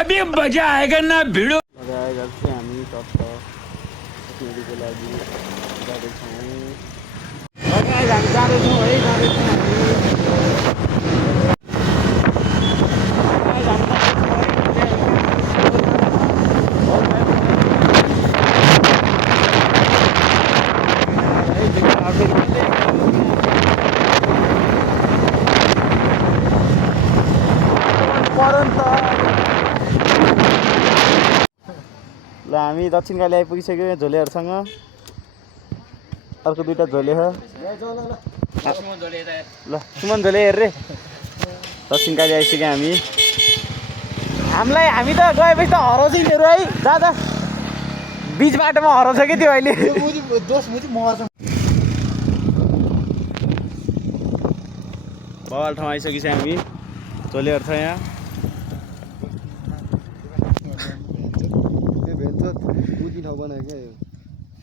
अभी मजा आएगा ना भिडो हामी तत्त मेडिको लागि जाँदैछौँ हामी जाँदैछौँ है जाँदैछौँ ल हामी दक्षिणकाली आइपुगिसक्यो झोलेहरूसँग अर्को दुईवटा झोले हो ल सुमन झोले हेर रे दक्षिणकाली आइसक्यो हामी त गएपछि त हराउँछ यिनीहरू है जा बिच बाटोमा हराउँछ कि त्यो अहिले बवाल ठाउँ आइसकेपछि हामी झोलेहरू छ यहाँ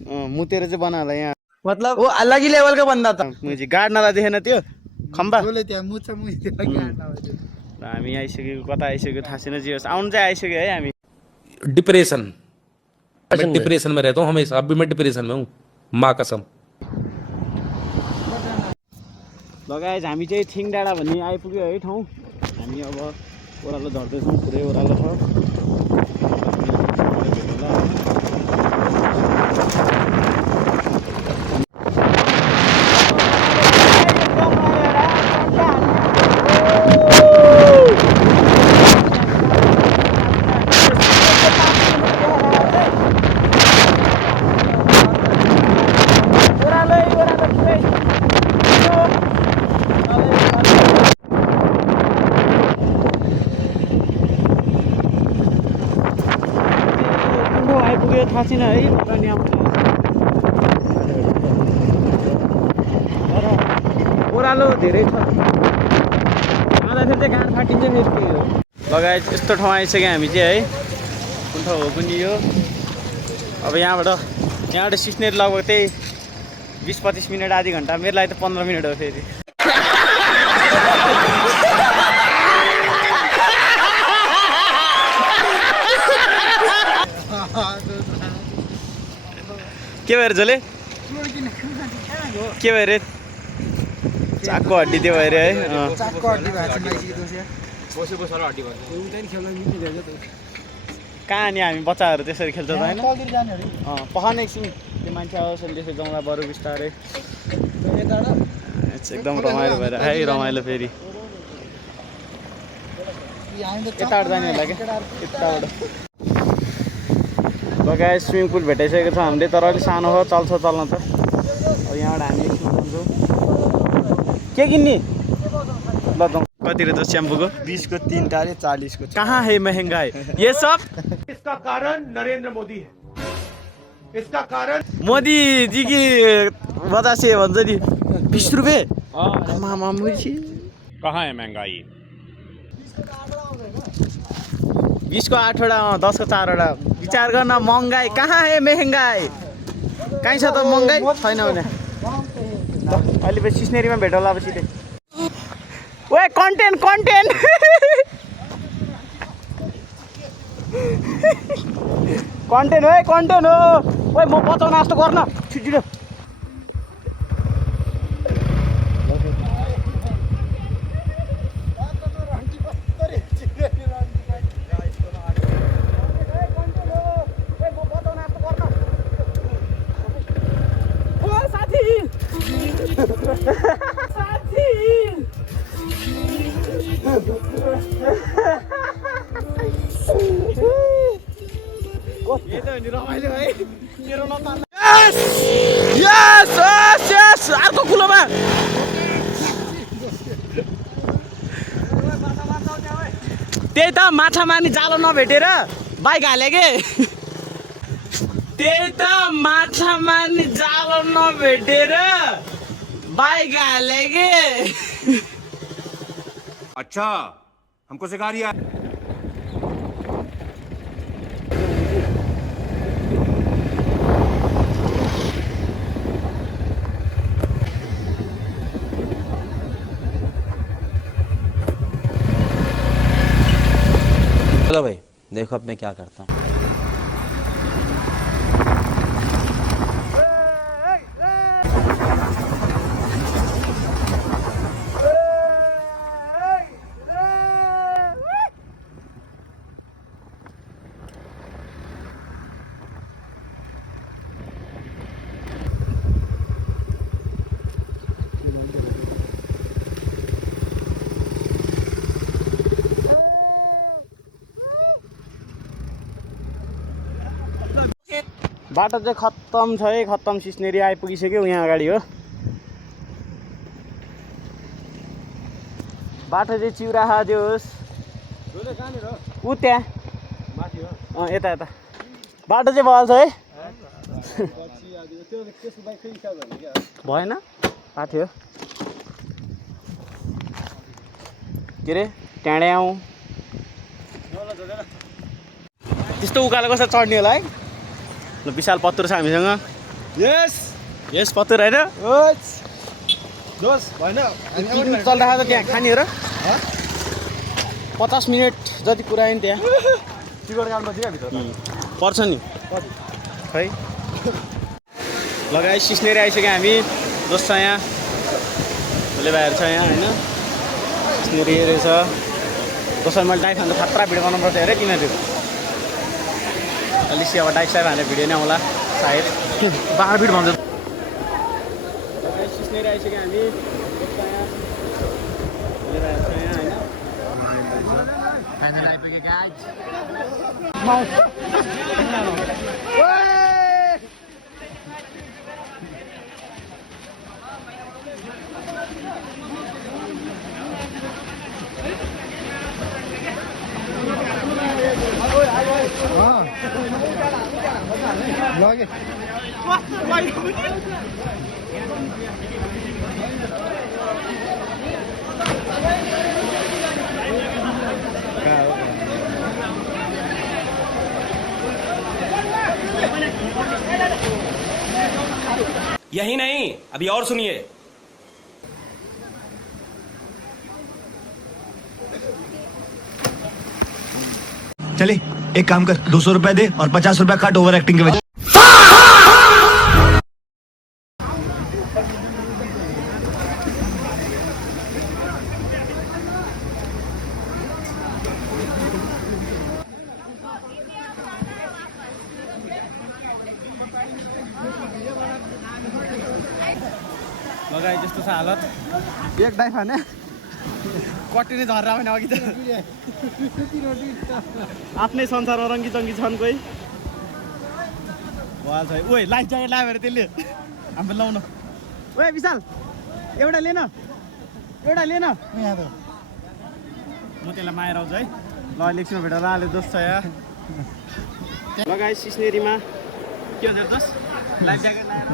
मुतेर चाहिँ बना होला यहाँ मतलब वो अलग ही लेवल का बंदा था मुझे गाड्नलाई देखेन त्यो खम्बा डिप्रेशन हामी आइसक्यो कता आइसक्यो थाहा छैन जे होस् आउनु चाहिँ आइसक्यो है हामी मैं डिप्रेशन में रहता हूँ हमेशा अब भी मैं डिप्रेशन में हूँ माँ कसम लगाएछ हामी चाहिँ थिङ डाँडा भन्ने आइपुग्यो है ठाउँ हामी अब ओह्रालो झर्दैछौँ पुरै ओह्रालो छ थाहा छैन है अनि अब तर ओह्रालो धेरै छ आउँदाखेरि चाहिँ गाड फाटिन्छ फेरि त्यही हो लगायत यस्तो ठाउँ आइसक्यो हामी चाहिँ है कुन ठाउँ हो कुनि यो अब यहाँबाट सिस्नेर लगभग त्यही 20-25 मिनट आधी घन्टा मेरो लागि त 15 मिनट हो फेरि के भएर झोले के भएर चाकको हड्डी त्यो भएर है कहाँ नि हामी बच्चाहरू त्यसरी खेल्छ त होइन पखान एकछिन त्यो मान्छे आउँछ त्यसरी जाउँला बरु बिस्तारै एकदम रमाइलो भएर है रमाइलो फेरि यताबाट जाने होला क्या यताबाट लगायत स्विमिङ पुल भेटाइसकेको छ हामीले तर अलिक सानो हो चल्छ चल्न त अब यहाँबाट हामी एकछिन जान्छौँ के किन्ने ल कति रहेछ स्याम्पूको 20 को 3 टारे 40 को कहाँ है महँगाई ये सब इसका कारण नरेंद्र मोदी है इसका कारण मोदी जी की वजह से भन्छ नि 20 रुपियाँ कहाँ है महंगाई 20 को 8वटा 10 को 4वटा विचार गर्न महँगाई कहाँ है महँगाई कहीँ छ त महँगाई छैन भने अहिले पछि सिस्नेरीमा भेटौँला अब सिधै ओए कन्टेन्ट कन्टेन्ट हो ओए म बचाउन जस्तो गर्न छिटो अर्को कुलोमा त्यही त माछा मार्ने जालो नभेटेर बाइक हाले के त्यही त माछा मार्ने जालो नभेटेर बाइक हाले के अच्छा हमको सिखा रिया चलो भाई देखो अब मैं क्या करता हूँ। बाटो चाहिँ खत्तम छ है, खत्तम सिस्नेरी आइपुगिसक्यो यहाँ अगाडि हो। बाटो चाहिँ चिउराहा दियोस् ऊ त्यहाँ यता यता बाटो चाहिँ बगाल छ है। भएन आएको थियो के अरे ट्याड्याउ त्यस्तो उकालो कसरी चढ्ने होला है। ल विशाल पत्तर छ हामीसँग। यस यस पत्तर होइन दोस भएन चल्दा त त्यहाँ खाने र 50 मिनट जति पुऱ्यायो नि त्यहाँ टिकट काट्नु दियो भित्र पर्छ नि खै। लगाइ सिस्नेरी आइसक्यो हामी। दोस्त छ यहाँ, भोले भाइहरू छ यहाँ होइन। सिस्नेरी रहेछ। दोस्रो मैले डाइभ हान्दा खतरा भिडियो बनाउनु पर्छ हेरे तिमीहरू। अलिक अब डाइभ साइभ हानेर भिडियो नै आउँला सायद। 12 फिट भन्छ। सिस्नेरी आइसक्यो हामी। दोस्त यहाँ भोले भाइहरू छ यहाँ होइन। फाइनल आइपुग्यो गाइज। यही नहीं, अभी और सुनिए। चले एक काम कर 200 रुपए दे और 50 रुपए काट ओवर एक्टिंग के वजह। लगाइ जस्तो छ हालत। एक डाइभ हाने कटिने झर्रा भने अघि त आफ्नै संसारमा रङ्गी चङ्गी छन् कोही भल छ। ओइ लाइफ ज्याकेट लगायो भने त्यसले हाम्रो लाउनु। ओए विशाल एउटा लिएन एउटा लिएन म त्यसलाई माएर आउँछु है। ल इलेक्सनमा भेटेर आले दोस्त छ यहाँ। लगाइ सिस्नेरीमा के भन्छ दोस्त लाइफ ज्याकेट लगाएर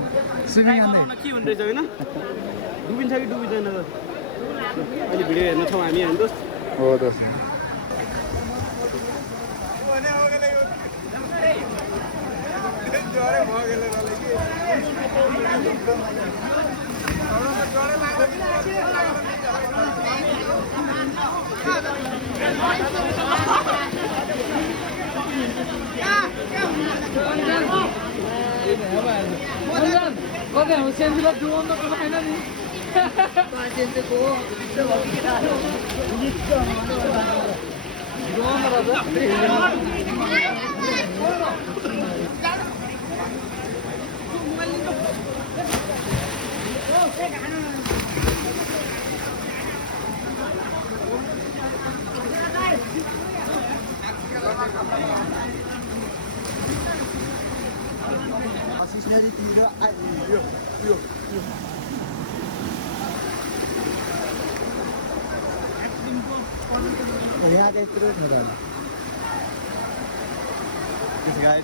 स्विमिङ के हुने रहेछ होइन। डुबिन्छ कि डुबिँदैन त अहिले भिडियो हेर्न छौँ हामी होइन दोस्त। हो दोस्त यहाँ चाहिँ यत्रो छ त guys.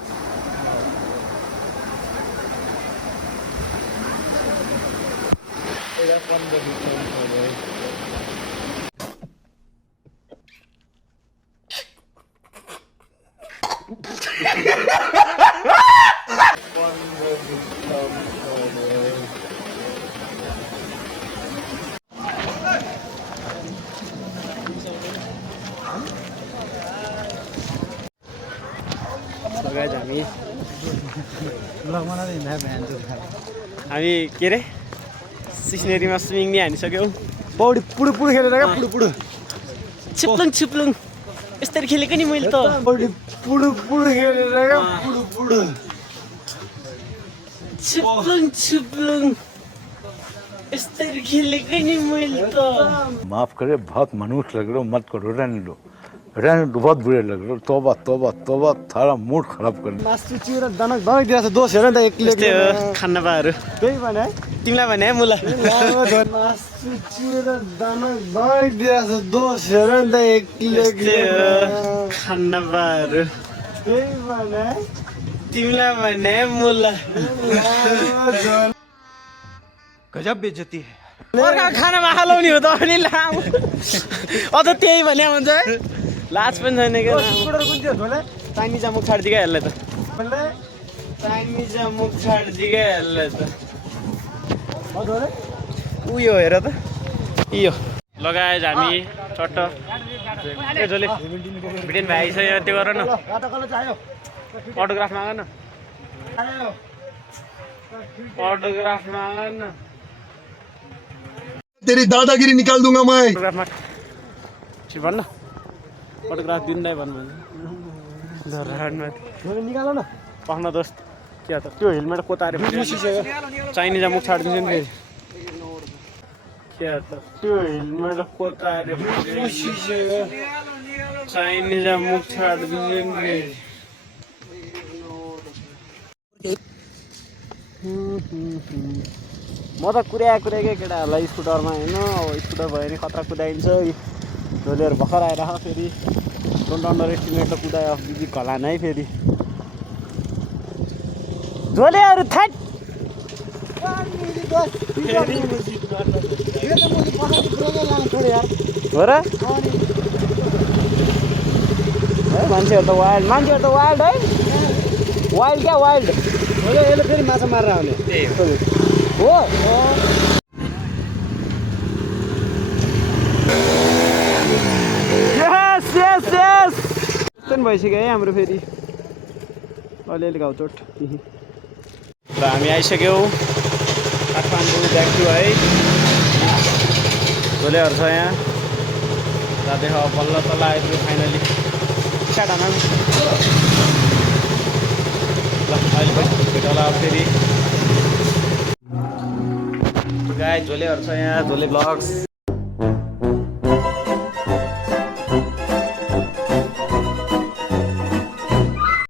गाइज हामी के अरे सिस्नेरीमा स्विमिङ नि हानिसक्यौँ पौडी पुडु पुडु खेलेर क्या पुडु पुडु छिप्लुङ छिप्लुङ यस्तरी खेलेको नि मैले त पौडी पुडु पुडु खेलेर क्या पुडु पुडु छिप्लुङ छिप्लुङ यस्तरी खेलेको नि मैले त माफ करे बहुत मनुष्य लग रहे हो मत करो रहने दो बहुत बुरे लग रहे हो तोबा तोबा तोबा थारा मूड खराब कर मासु चिउरा दनक दनक दिएको छ दोष हेर नि त एक्लै त्यस्तै हो खानापाहरू त्यही भने तिमीलाई भने है मुला मासु चिउरा दनक दनक दिएको छ दोष हेर नि त एक्लै त्यस्तै हो खानापाहरू त्यही भने तिमीलाई भने है मुला गजब बेइज्जती है अर्का खानामा हालाउने हो त अनि लामो अझ त्यही भने हुन्छ है लाज पनि छैन क्या कुन थियो धोले चाइनिज मुख छाड्दियो क्या यसलाई त चाइनिज मुख छाड्दियो क्या यसलाई त उयो हेर त यो लगाएछ हामी चट्ट ए जसले भिडियन भाइ आइसक्यो त्यो गर न अटोग्राफ माग न अटोग्राफ माग न तेरी दादागिरी निकाल दूंगा मैं अटोग्राफ माग भन्न अटोग्राफ दिँदै भन्नु निकाल न पख्न दोस्त के त त्यो हेलमेट कोताएर चाइनिज मुख छाडिदिन्छु नि फेरि के त त्यो हेलमेट कोताएर चाइनिज मुख छाडिदिन्छु नि फेरि म त कुराएकै केटाहरूलाई स्कुटरमा होइन अब स्कुटर भयो भने खतरा कुदाइन्छ झोलीहरू भर्खर आएर फेरि डोन्ट अन्डर एस्टिमेट त कुदायो बिजी घलान है फेरि झोलेहरू थ्याट हो र है मान्छेहरू त वाइल्ड है वाइल्ड क्या वाइल्ड यसले फेरि माछा मारेर आउने हो भइसक्यो है हाम्रो फेरि अलिअलि घाउचोट र हामी आइसक्यौँ काठमाडौँ ब्याक टु है झोलेहरू छ यहाँ र देख बल्ल तल आइपुग्यो फाइनली साढामा ल अहिले भेट होला फेरि गाई झोलेहरू छ यहाँ झोले ब्लग्स